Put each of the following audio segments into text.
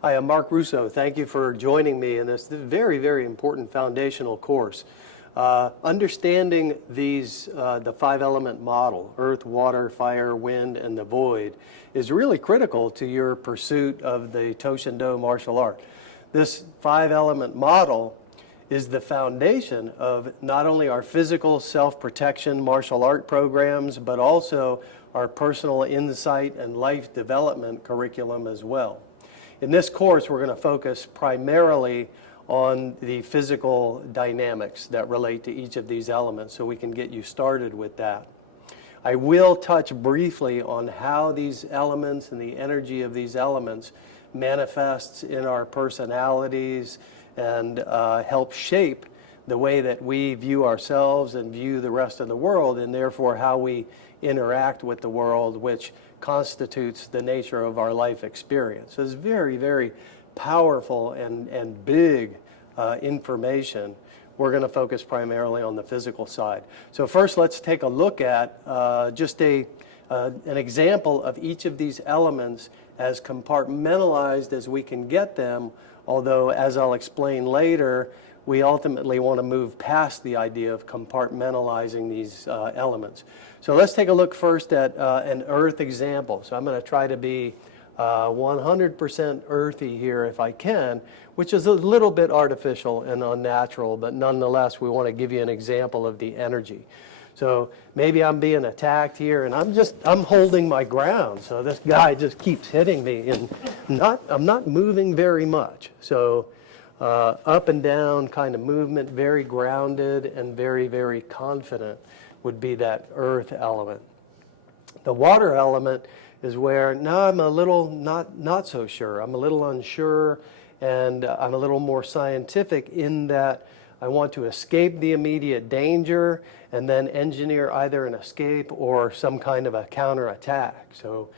Hi, I'm Mark Russo. Thank you for joining me in this very, very important foundational course. Understanding the five-element model, earth, water, fire, wind, and the void, is really critical to your pursuit of the Toshindo martial art. This five-element model is the foundation of not only our physical self-protection martial art programs, but also our personal insight and life development curriculum as well. In this course, we're going to focus primarily on the physical dynamics that relate to each of these elements, so we can get you started with that. I will touch briefly on how these elements and the energy of these elements manifests in our personalities and help shape the way that we view ourselves and view the rest of the world, and therefore how we interact with the world, which constitutes the nature of our life experience. So it's very, very powerful and big information. We're going to focus primarily on the physical side. So first, let's take a look at just an example of each of these elements as compartmentalized as we can get them, although, as I'll explain later, we ultimately want to move past the idea of compartmentalizing these elements. So let's take a look first at an earth example. So I'm going to try to be 100% earthy here if I can, which is a little bit artificial and unnatural, but nonetheless we want to give you an example of the energy. So maybe I'm being attacked here and I'm holding my ground. So this guy just keeps hitting me and I'm not moving very much. So up and down kind of movement, very grounded and very, very confident would be that earth element. The water element is where now I'm a little not so sure. I'm a little unsure, and I'm a little more scientific in that I want to escape the immediate danger and then engineer either an escape or some kind of a counterattack. So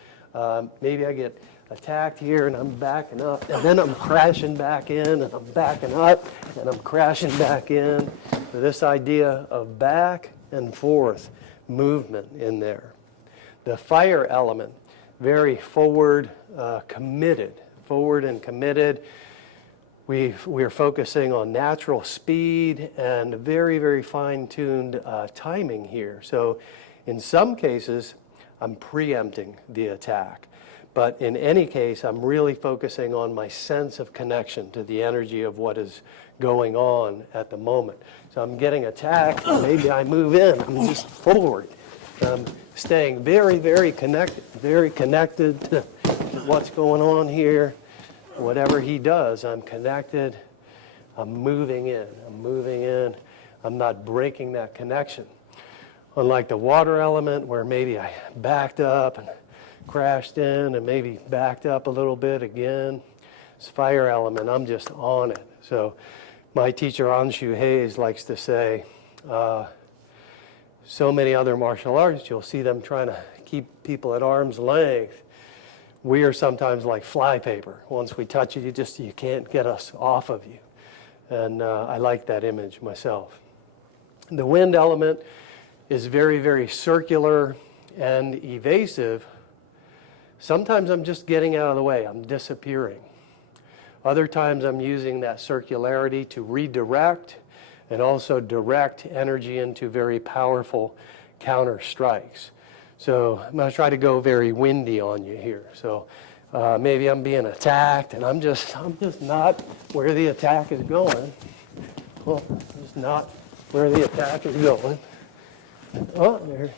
maybe I get attacked here and I'm backing up, and then I'm crashing back in, and I'm backing up and I'm crashing back in. So this idea of back and forth movement in there. The fire element, very forward and committed. We're focusing on natural speed and very, very fine-tuned timing here. So in some cases, I'm preempting the attack. But in any case, I'm really focusing on my sense of connection to the energy of what is going on at the moment. So I'm getting attacked, maybe I move in, I'm just forward. I'm staying very, very connected to what's going on here. Whatever he does, I'm connected, I'm moving in, I'm not breaking that connection. Unlike the water element, where maybe I backed up and crashed in and maybe backed up a little bit again. It's fire element, I'm just on it. So my teacher Anshu Hayes likes to say, so many other martial artists, you'll see them trying to keep people at arm's length. We are sometimes like flypaper. Once we touch it, you can't get us off of you. And I like that image myself. The wind element is very, very circular and evasive. Sometimes I'm just getting out of the way, I'm disappearing. Other times I'm using that circularity to redirect and also direct energy into very powerful counter strikes. So I'm going to try to go very windy on you here. So maybe I'm being attacked and I'm just not where the attack is going. Well, it's not where the attack is going. Oh, there.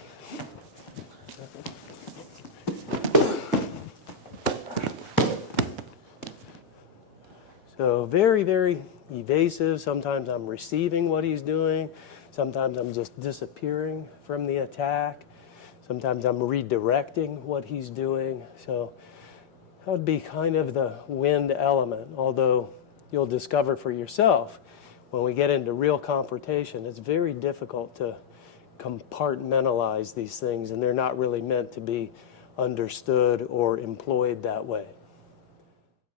So very, very evasive. Sometimes I'm receiving what he's doing. Sometimes I'm just disappearing from the attack. Sometimes I'm redirecting what he's doing. So that would be kind of the wind element, although you'll discover for yourself when we get into real confrontation, it's very difficult to compartmentalize these things, and they're not really meant to be understood or employed that way.